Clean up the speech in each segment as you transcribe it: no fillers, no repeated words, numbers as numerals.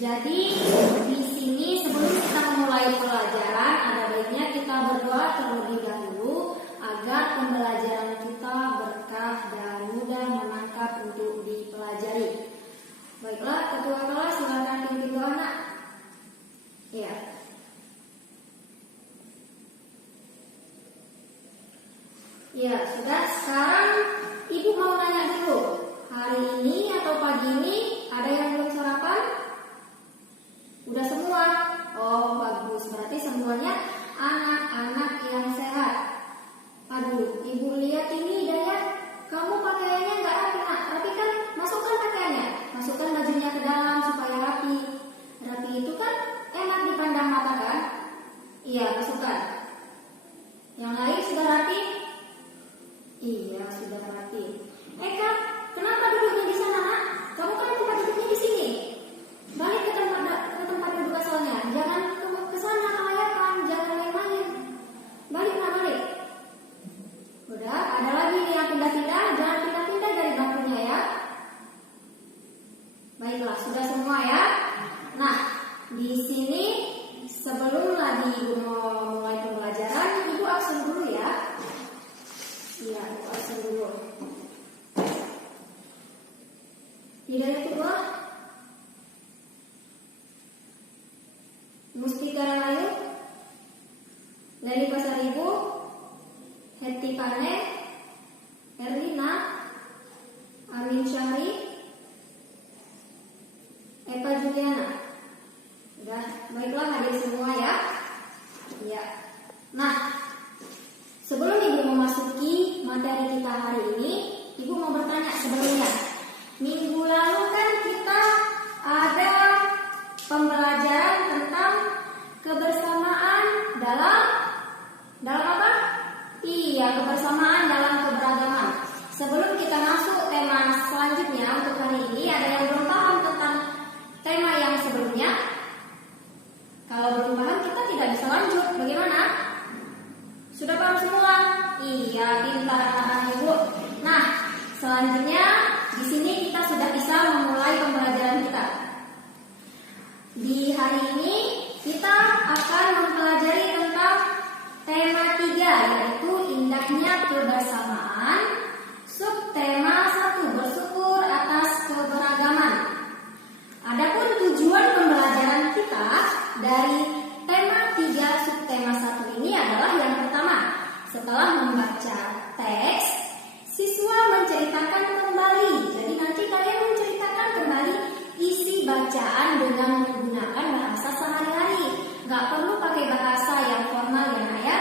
Jadi di sini sebelum kita memulai pelajaran, ada baiknya kita berdoa terlebih dahulu agar pembelajaran kita berkah dan mudah menangkap untuk dipelajari. Baiklah, ketua kelas silakan pimpin doa, Nak. Ya. Ya, sudah. Sekarang Ibu mau nanya dulu. Hari ini atau pagi ini ada yang belum sarapan? Udah semua? Oh, bagus. Berarti semuanya anak-anak yang sehat. Aduh, Ibu lihat ini, Dayat. Kamu pakaiannya nggak rapi, Nak. Rapi kan? Masukkan pakaiannya. Masukkan bajunya ke dalam supaya rapi. Rapi itu kan enak dipandang mata kan? Iya, masukkan. Yang lain sudah rapi? Iya, sudah rapi. Kak, kenapa duduknya di sana, Nak? Kamu kan tempat duduknya di sini. Balik ke tempat duduk asalnya. Jangan ke sana kelayakan, jangan main-main. Balik, Nak, balik. Udah, ada lagi nih yang pindah-pindah. Jangan pindah-pindah dari bangkunya ya. Baiklah, sudah semua ya. Nah, di sini sebelum lagi Ibu mau mulai pembelajaran, Ibu absen dulu ya. Iya, Ibu absen dulu. Tidak kedua, Mustika Rahayu, Leli Pasaribu, Heti Pane, Erlina, Amin Syahri, Eva Juliana. Udah, baiklah hadir semua ya. Ya. Nah, sebelum Ibu memasuki materi kita hari ini, Ibu mau bertanya sebelumnya. Minggu lalu kan kita ada pembelajaran tentang kebersamaan dalam apa? Iya, kebersamaan dalam keberagaman. Sebelum kita masuk tema selanjutnya untuk hari ini, ada yang belum paham tentang tema yang sebelumnya? Kalau belum paham, kita tidak bisa lanjut. Bagaimana? Sudah paham semua? Iya, pintar anak-anak Ibu. Nah, selanjutnya di sini kita sudah bisa memulai pembelajaran kita. Di hari ini kita akan mempelajari tentang tema 3, yaitu indahnya kebersamaan. Subtema 1, bersyukur atas keberagaman. Adapun tujuan pembelajaran kita dari tema 3 subtema 1 ini adalah yang pertama, setelah membaca teks, siswa menceritakan kembali. Jadi nanti kalian menceritakan kembali isi bacaan dengan menggunakan bahasa sehari-hari. Gak perlu pakai bahasa yang formal ya, Nak ya.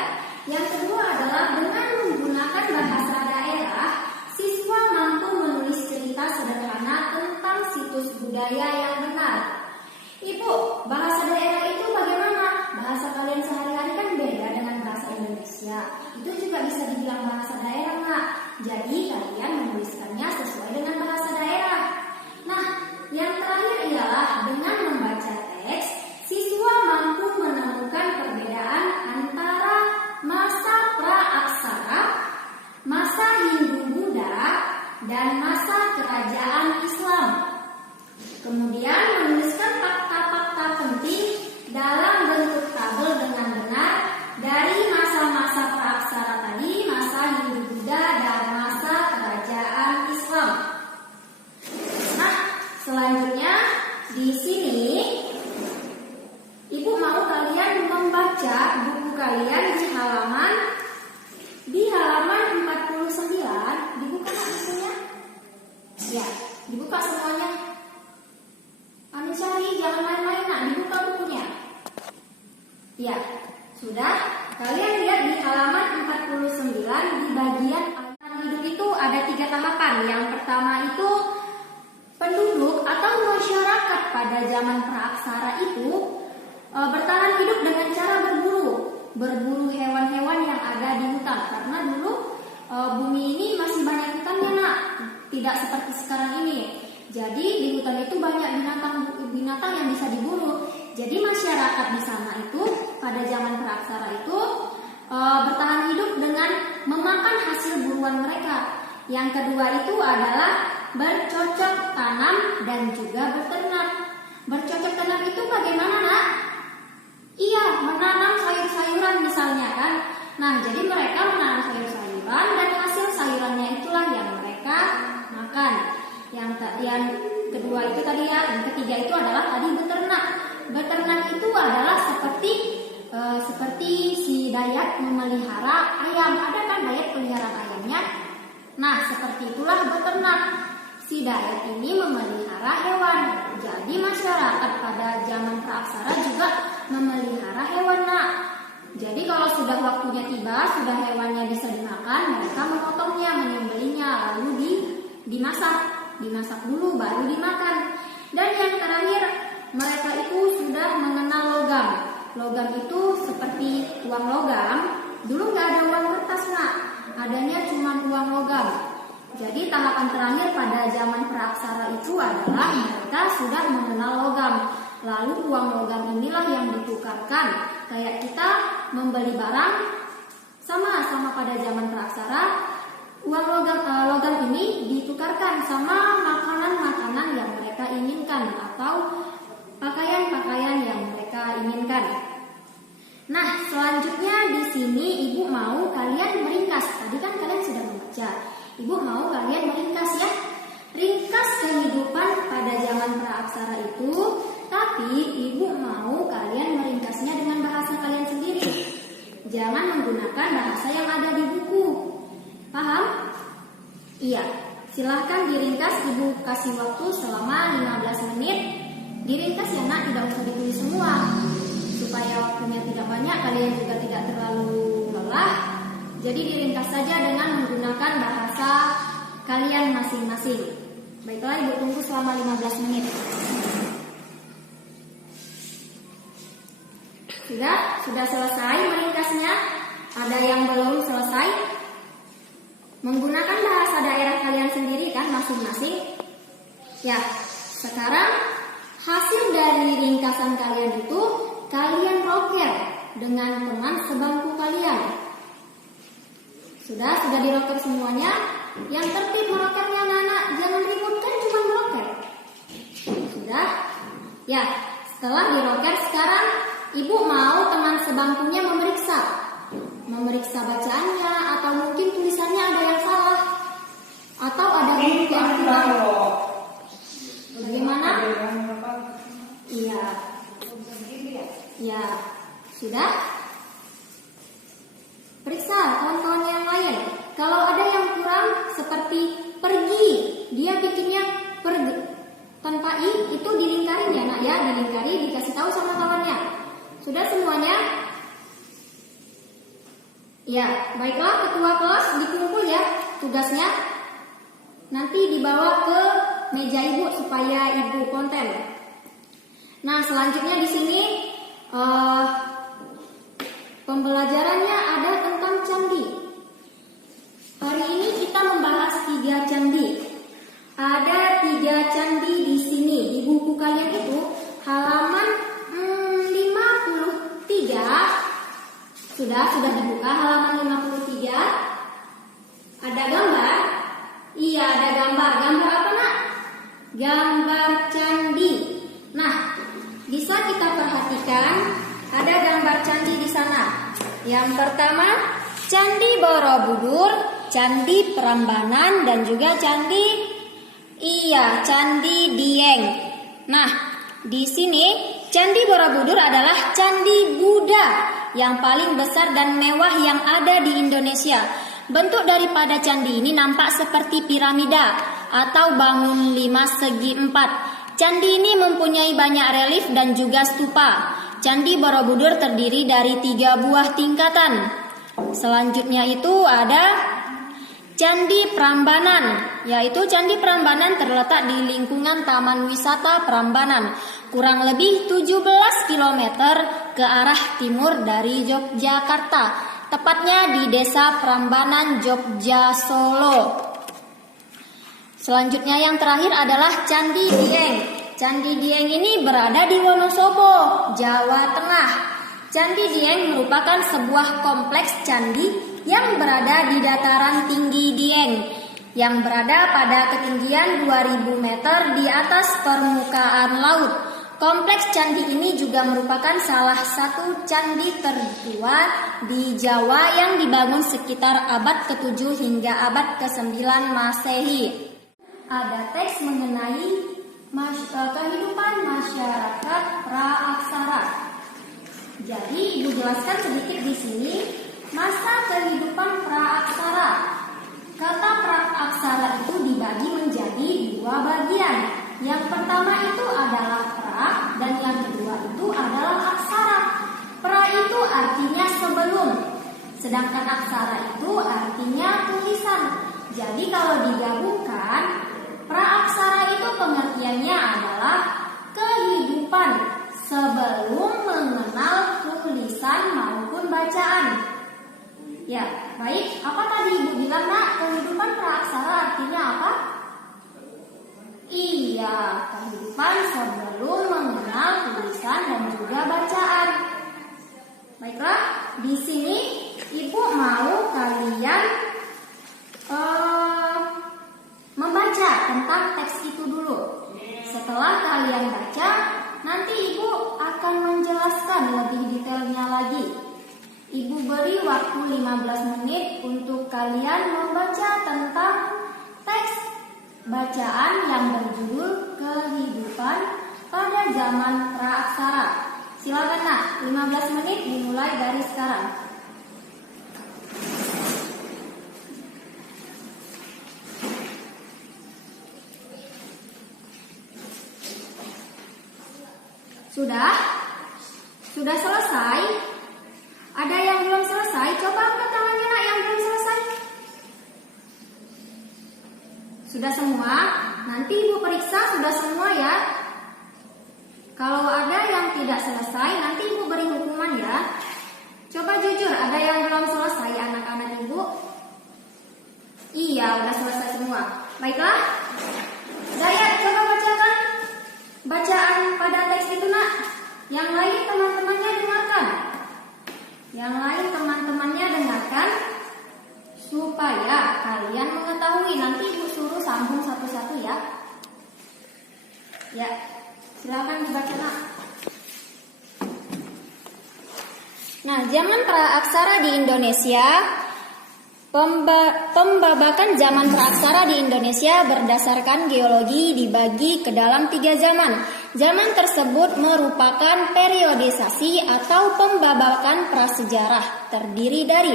Yang kedua adalah dengan menggunakan bahasa daerah, siswa mampu menulis cerita sederhana tentang situs budaya yang benar. Ibu, bahasa daerah itu bagaimana? Bahasa kalian sehari-hari kan beda dengan bahasa Indonesia. Itu juga bisa dibilang bahasa daerah, Nak. Jadi kalian menuliskannya sesuai dengan bahasa daerah. Nah, yang terakhir ialah dengan membaca teks, siswa mampu menemukan perbedaan antara masa pra-aksara, masa Hindu-Buddha, dan masa kerajaan Islam. Kemudian menuliskan fakta-fakta penting dalam bentuk tabel dengan benar dari masa-masa pra-aksara tadi, masa Hindu-Buddha, dan masa kerajaan Islam. Nah, selanjutnya di sini Ibu mau kalian membaca buku kalian di halaman 49. Dibuka nggak bukunya? Ya, dibuka semuanya. Amin Syahri, jangan main-main, Nak. Dibuka bukunya. Ya, sudah. Kalian lihat di halaman 49 di bagian hidup itu ada 3 tahapan. Yang pertama itu penduduk atau masyarakat pada zaman praaksara itu bertahan hidup dengan cara berburu hewan-hewan yang ada di hutan. Karena dulu bumi ini masih banyak hutannya, Nak. Tidak seperti sekarang ini. Jadi di hutan itu banyak binatang yang bisa diburu. Jadi masyarakat di sana itu pada zaman praaksara itu bertahan hidup dengan memakan hasil buruan mereka. Yang kedua itu adalah bercocok tanam dan juga beternak. Bercocok tanam itu bagaimana, Nak? Iya, menanam sayur-sayuran misalnya kan. Nah, jadi mereka menanam sayur-sayuran dan hasil sayurannya itulah yang mereka makan. Yang kedua itu tadi ya, yang ketiga itu adalah tadi beternak. Beternak itu adalah seperti si Dayat memelihara ayam. Ada kan Dayat peliharaan ayamnya? Nah, seperti itulah beternak. Si Dayat ini memelihara hewan. Jadi masyarakat pada zaman praaksara juga memelihara hewan, Nak. Jadi kalau sudah waktunya tiba, sudah hewannya bisa dimakan, mereka memotongnya, menyembelihnya, lalu dimasak. Dimasak dulu baru dimakan. Dan yang terakhir, mereka itu sudah mengenal logam. Logam itu seperti uang logam. Dulu nggak ada uang kertas, Nak. Adanya cuma uang logam. Jadi tahapan terakhir pada zaman praaksara itu adalah mereka sudah mengenal logam. Lalu uang logam inilah yang ditukarkan. Kayak kita membeli barang sama pada zaman praaksara. Uang logam ini ditukarkan sama makanan-makanan yang mereka inginkan atau pakaian-pakaian yang mereka inginkan. Nah, selanjutnya di sini Ibu mau kalian meringkas. Tadi kan kalian sudah membaca. Ibu mau kalian meringkas ya. Ringkas kehidupan pada zaman praaksara itu, tapi Ibu mau kalian meringkasnya dengan bahasa kalian sendiri. Jangan menggunakan bahasa yang ada di buku. Paham? Iya. Silahkan diringkas, Ibu kasih waktu selama 15 menit. Diringkas ya, Nak, tidak usah ditulis semua. Supaya waktunya tidak banyak, kalian juga tidak terlalu lelah. Jadi diringkas saja dengan menggunakan bahasa kalian masing-masing. Baiklah, Ibu tunggu selama 15 menit. Sudah selesai meringkasnya? Ada yang belum selesai? Menggunakan bahasa daerah kalian sendiri kan masing-masing. Ya, sekarang hasil dari ringkasan kalian itu kalian roker dengan teman sebangku kalian. Sudah diroker semuanya. Yang tertib merokernya anak-anak, jangan ribut kan cuma meroker. Sudah? Ya, setelah diroker sekarang Ibu mau teman sebangkunya memeriksa bacaannya atau mungkin tulisannya ada yang salah atau ada huruf yang kurang. Bagaimana? Iya. Ya, sudah? Periksa kawan-kawan yang lain. Kalau ada yang kurang seperti pergi, dia bikinnya pergi tanpa i, itu dilingkarin ya, Nak ya, dilingkari, dikasih tahu sama kawannya. Sudah semuanya? Ya, baiklah ketua kelas dikumpul ya tugasnya. Nanti dibawa ke meja Ibu supaya Ibu konten. Nah, selanjutnya di sini pembelajarannya ada tentang candi. Hari ini kita membahas 3 candi. Ada 3 candi di sini. Di buku kalian itu halaman 53. Sudah dibuka halaman 53. Ada gambar? Iya, ada gambar. Gambar apa, Nak? Gambar candi. Nah, bisa kita perhatikan ada gambar candi di sana. Yang pertama, Candi Borobudur, Candi Prambanan, dan juga Candi Dieng. Nah, di sini Candi Borobudur adalah candi Buddha yang paling besar dan mewah yang ada di Indonesia. Bentuk daripada candi ini nampak seperti piramida atau bangun 5 segi 4. Candi ini mempunyai banyak relief dan juga stupa. Candi Borobudur terdiri dari 3 buah tingkatan. Selanjutnya itu ada Candi Prambanan, yaitu Candi Prambanan terletak di lingkungan Taman Wisata Prambanan, kurang lebih 17 km ke arah timur dari Yogyakarta, tepatnya di Desa Prambanan, Jogja, Solo. Selanjutnya yang terakhir adalah Candi Dieng. Candi Dieng ini berada di Wonosobo, Jawa Tengah. Candi Dieng merupakan sebuah kompleks candi yang berada di dataran tinggi Dieng, yang berada pada ketinggian 2000 meter di atas permukaan laut. Kompleks candi ini juga merupakan salah satu candi tertua di Jawa yang dibangun sekitar abad ke-7 hingga abad ke-9 Masehi. Ada teks mengenai kehidupan masyarakat praaksara. Jadi Ibu jelaskan sedikit di sini masa kehidupan praaksara. Kata praaksara itu dibagi menjadi 2 bagian. Yang pertama itu adalah pra dan yang kedua itu adalah aksara. Pra itu artinya sebelum, sedangkan aksara itu artinya tulisan. Jadi kalau digabungkan, praaksara itu pengertiannya adalah kehidupan sebelum mengenal tulisan maupun bacaan. Ya, baik. Apa tadi Ibu bilang, Nak? Kehidupan praaksara artinya apa? Iya, kehidupan sebelum mengenal tulisan dan juga bacaan. Baiklah, di sini Ibu mau kalian membaca tentang teks itu dulu. Setelah kalian baca, nanti Ibu akan menjelaskan lebih detailnya lagi. Ibu beri waktu 15 menit untuk kalian membaca tentang teks bacaan yang berjudul Kehidupan pada Zaman Praaksara. Silakan Nak, 15 menit dimulai dari sekarang. Sudah? Sudah selesai? Ada yang belum selesai? Coba angkat tangannya Nak yang belum selesai. Sudah semua? Nanti Ibu periksa sudah semua ya. Kalau ada yang tidak selesai, nanti Ibu beri hukuman ya. Coba jujur, ada yang belum selesai anak-anak Ibu? Iya, udah selesai semua. Baiklah. Dayat, coba bacakan bacaan pada teks itu Nak. Yang lain teman-temannya dengarkan. Yang lain teman-temannya dengarkan. Supaya kalian mengetahui, nanti Ibu suruh sambung satu-satu ya. Ya, silakan dibaca Nak. Nah, zaman praaksara di Indonesia, pembabakan zaman praaksara di Indonesia berdasarkan geologi dibagi ke dalam 3 zaman. Zaman tersebut merupakan periodisasi atau pembabakan prasejarah, terdiri dari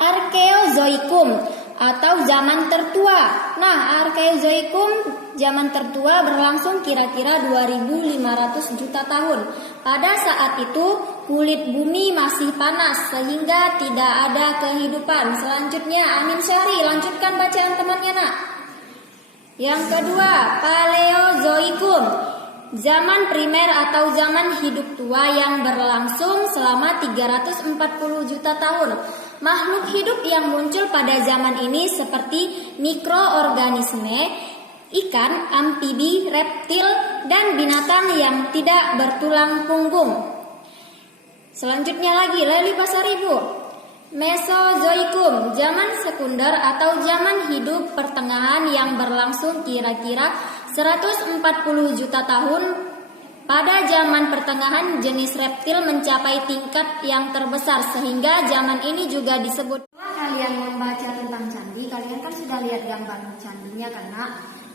Arkeozoikum atau zaman tertua. Nah, Arkeozoikum zaman tertua berlangsung kira-kira 2500 juta tahun. Pada saat itu kulit bumi masih panas sehingga tidak ada kehidupan. Selanjutnya Amin Syahri, lanjutkan bacaan temannya Nak. Yang kedua, Paleozoikum, zaman primer atau zaman hidup tua yang berlangsung selama 340 juta tahun. Makhluk hidup yang muncul pada zaman ini seperti mikroorganisme, ikan, amfibi, reptil, dan binatang yang tidak bertulang punggung. Selanjutnya lagi, Leli Pasar Ibu. Mesozoikum, zaman sekunder atau zaman hidup pertengahan yang berlangsung kira-kira 140 juta tahun. Pada zaman pertengahan jenis reptil mencapai tingkat yang terbesar sehingga zaman ini juga disebut. Setelah kalian membaca tentang candi, kalian kan sudah lihat gambar candinya karena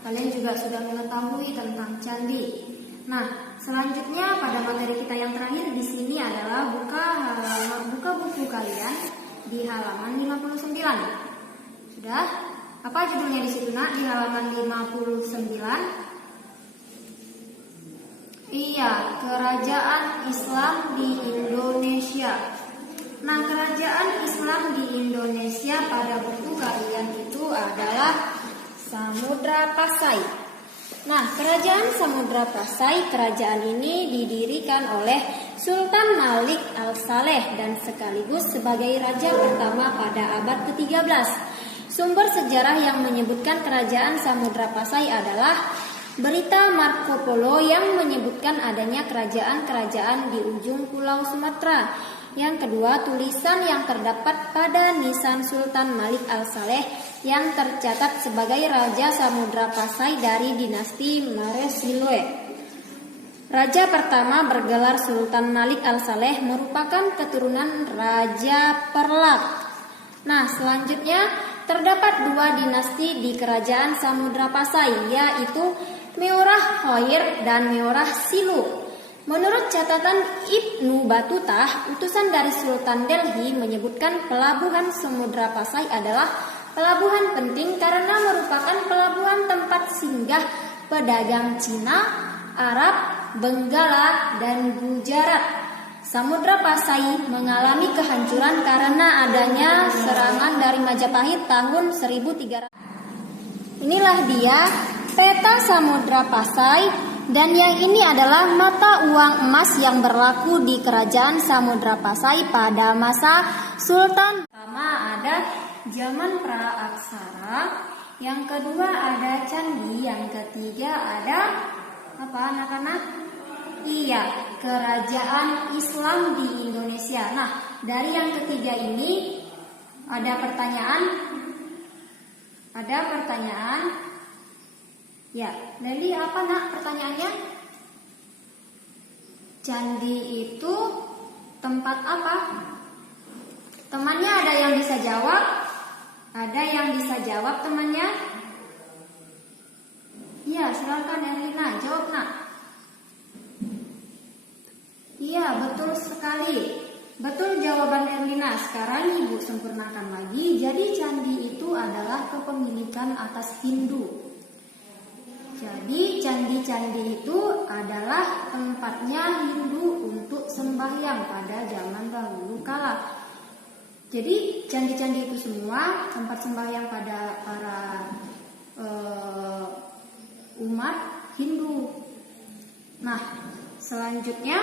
kalian juga sudah mengetahui tentang candi. Nah, selanjutnya pada materi kita yang terakhir di sini adalah buka buku kalian di halaman 59. Sudah? Apa judulnya di situ Nak? Di halaman 59. Iya, Kerajaan Islam di Indonesia. Nah, Kerajaan Islam di Indonesia pada buku kalian itu adalah Samudra Pasai. Nah, Kerajaan Samudra Pasai, kerajaan ini didirikan oleh Sultan Malik Al-Saleh dan sekaligus sebagai raja pertama pada abad ke-13. Sumber sejarah yang menyebutkan Kerajaan Samudra Pasai adalah berita Marco Polo yang menyebutkan adanya kerajaan-kerajaan di ujung pulau Sumatera. Yang kedua, tulisan yang terdapat pada nisan Sultan Malik Al-Saleh yang tercatat sebagai Raja Samudra Pasai dari dinasti Maresiloe. Raja pertama bergelar Sultan Malik Al-Saleh merupakan keturunan Raja Perlak. Nah, selanjutnya terdapat dua dinasti di kerajaan Samudra Pasai, yaitu Meorah Khair dan Meorah Silu. Menurut catatan Ibnu Batutah, utusan dari Sultan Delhi menyebutkan pelabuhan Samudra Pasai adalah pelabuhan penting karena merupakan pelabuhan tempat singgah pedagang Cina, Arab, Benggala, dan Gujarat. Samudra Pasai mengalami kehancuran karena adanya serangan dari Majapahit tahun 1300. Inilah dia peta Samudra Pasai, dan yang ini adalah mata uang emas yang berlaku di kerajaan Samudra Pasai pada masa Sultan. Pertama ada zaman Praaksara, yang kedua ada candi, yang ketiga ada apa anak-anak? Iya, kerajaan Islam di Indonesia. Nah, dari yang ketiga ini ada pertanyaan? Ada pertanyaan? Ya, Leli apa nak pertanyaannya? Candi itu tempat apa? Temannya ada yang bisa jawab? Ada yang bisa jawab temannya? Iya, silakan Erlina, jawab nak. Iya, betul sekali. Betul jawaban Erlina. Sekarang Ibu sempurnakan lagi. Jadi candi itu adalah kepemilikan atas Hindu. Jadi candi-candi itu adalah tempatnya Hindu untuk sembahyang pada zaman dahulu kala. Jadi candi-candi itu semua tempat sembahyang pada para umat Hindu. Nah, selanjutnya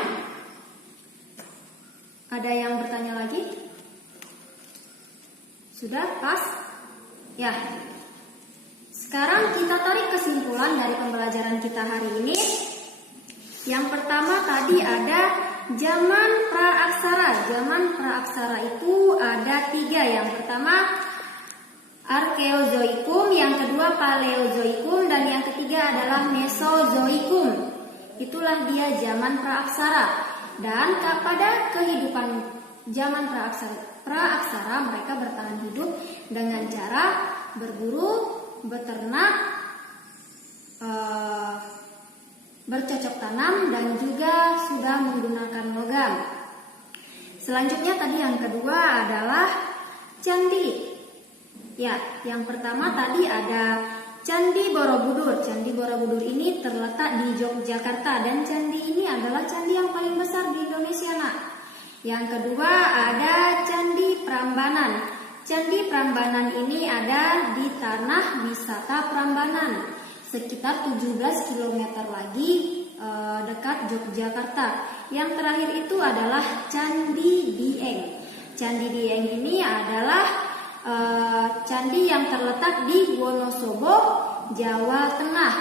ada yang bertanya lagi? Sudah pas? Ya. Sekarang kita tarik kesimpulan dari pembelajaran kita hari ini. Yang pertama tadi ada zaman Praaksara. Zaman Praaksara itu ada 3. Yang pertama Arkeozoikum, yang kedua Paleozoikum, dan yang ketiga adalah Mesozoikum. Itulah dia zaman Praaksara. Dan pada kehidupan zaman Praaksara mereka bertahan hidup dengan cara berburu, beternak, bercocok tanam, dan juga sudah menggunakan logam. Selanjutnya tadi yang kedua adalah candi. Ya, yang pertama tadi ada Candi Borobudur. Candi Borobudur ini terletak di Yogyakarta, dan candi ini adalah candi yang paling besar di Indonesia, nak. Yang kedua ada Candi Prambanan. Candi Prambanan ini ada di Tanah Wisata Prambanan, sekitar 17 km lagi dekat Yogyakarta. Yang terakhir itu adalah Candi Dieng. Candi Dieng ini adalah candi yang terletak di Wonosobo, Jawa Tengah.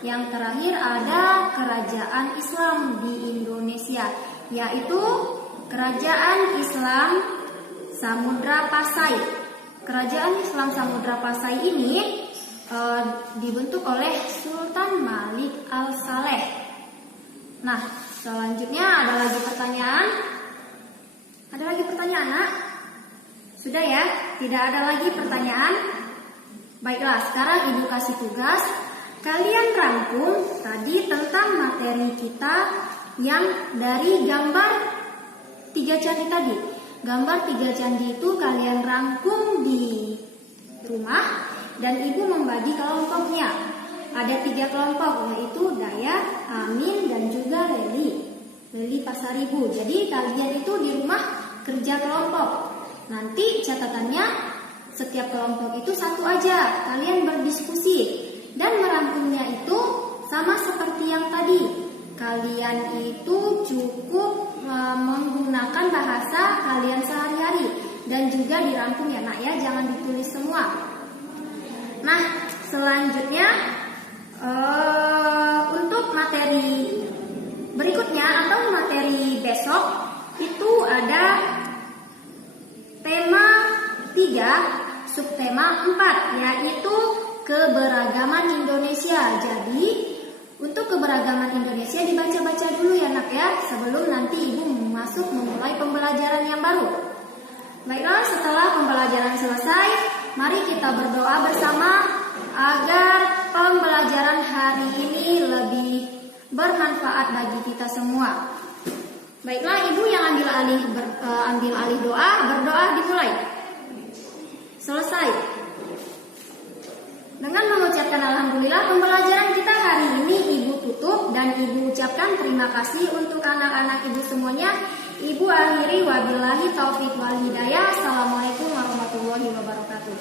Yang terakhir ada kerajaan Islam di Indonesia, yaitu Kerajaan Islam Samudra Pasai. Kerajaan Islam Samudra Pasai ini dibentuk oleh Sultan Malik Al-Saleh. Nah, selanjutnya ada lagi pertanyaan? Ada lagi pertanyaan, nak? Sudah ya? Tidak ada lagi pertanyaan? Baiklah, sekarang Ibu kasih tugas. Kalian rangkum tadi tentang materi kita yang dari gambar 3 candi tadi. Gambar 3 candi itu kalian rangkum di rumah, dan Ibu membagi kelompoknya. Ada 3 kelompok, yaitu Dayat, Amin, dan juga Leli Pasaribu. Jadi kalian itu di rumah kerja kelompok. Nanti catatannya setiap kelompok itu 1 aja. Kalian berdiskusi dan merangkumnya itu sama seperti yang tadi. Kalian itu cukup menggunakan bahasa kalian sehari-hari, dan juga dirangkum ya nak ya, jangan ditulis semua. Nah, selanjutnya untuk materi berikutnya atau materi besok itu ada tema 3, subtema 4, yaitu keberagaman Indonesia. Jadi Untuk keberagaman Indonesia dibaca-baca dulu ya nak ya, sebelum nanti ibu memulai pembelajaran yang baru. Baiklah, setelah pembelajaran selesai, mari kita berdoa bersama agar pembelajaran hari ini lebih bermanfaat bagi kita semua. Baiklah, ibu yang ambil alih doa, berdoa dimulai. Selesai. Dengan mengucapkan alhamdulillah, pembelajaran kita hari ini ibu tutup dan ibu ucapkan terima kasih untuk anak-anak ibu semuanya. Ibu akhiri wabillahi taufiq wal hidayah. Assalamualaikum warahmatullahi wabarakatuh.